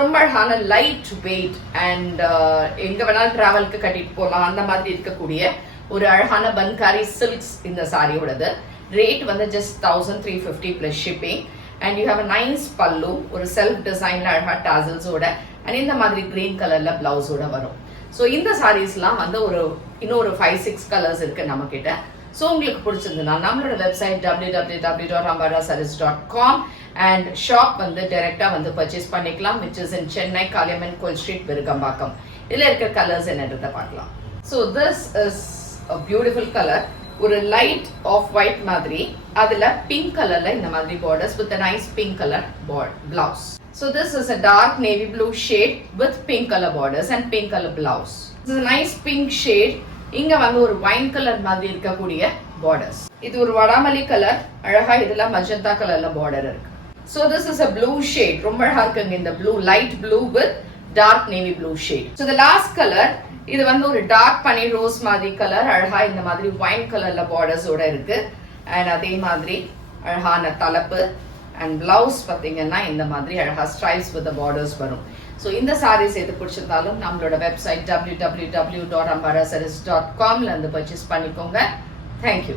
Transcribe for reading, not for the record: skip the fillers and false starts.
ரொம்ப அழகான light weight and எங்க வேணாலும் டிராவலுக்கு கட்டிட்டு போகலாம் அந்த மாதிரி இருக்கக்கூடிய ஒரு அழகான பன்காரி சில்க்ஸ் இந்த சாரியோடது. ரேட் வந்து just 1350 plus shipping. And you have a nice பல்லு, ஒரு செல்ஃப் டிசைன்ல அழகா டாசல்ஸோட அண்ட் இந்த மாதிரி கிரீன் கலர்ல பிளவுஸோட வரும். ஸோ இந்த சாரீஸ்லாம் வந்து இன்னொரு 5-6 கலர்ஸ் இருக்கு நம்ம கிட்ட. ஸோ உங்களுக்கு பிடிச்சிருந்ததுன்னா நம்மளோட வெப்சைட் www.ambarasarees.com அண்ட் ஷாப் வந்து டைரக்டா வந்து பர்ச்சேஸ் பண்ணிக்கலாம், which is in Chennai Kaliamman கோயில் ஸ்ட்ரீட், விருகம்பாக்கம். இதுல இருக்கிற கலர்ஸ் என்னன்றத பார்க்கலாம். So this is a beautiful colour, ஒரு லைட் ஆஃப் ஒயிட் மாதிரி, அதுல பிங்க் கலர்ல இந்த மாதிரி borders with a nice pink color blouse. So this is a dark navy blue shade with pink color borders and pink color blouse. This is a nice pink shade. இங்க வந்து ஒரு wine colour மாதிரி இருக்கக்கூடிய borders. இது ஒரு வடாமல்லி colour, அழகா இதுல magenta கலர்ல பார்டர் இருக்கு. So this is a blue shade, ரொம்ப அழகா இருக்குங்க இந்த blue, light blue with dark navy blue shade. So the last color, இது வந்து ஒரு டார்க் பனீர் ரோஸ் மாதிரி கலர், அழகா இந்த மாதிரி வைன் கலர்ல பார்டர்ஸ் ஓட இருக்கு. அண்ட் அதே மாதிரி அழகான தலப்பு அண்ட் பிளவுஸ் பாத்தீங்கன்னா இந்த மாதிரி அழகா ஸ்ட்ரைப்ஸ் வித் பார்டர்ஸ் வரும். ஸோ இந்த சாரீஸ் எது பிடிச்சிருந்தாலும் நம்மளோட வெப்சைட் www.ambarasarees.com இருந்து பர்ச்சேஸ் பண்ணிக்கோங்க. தேங்க்யூ.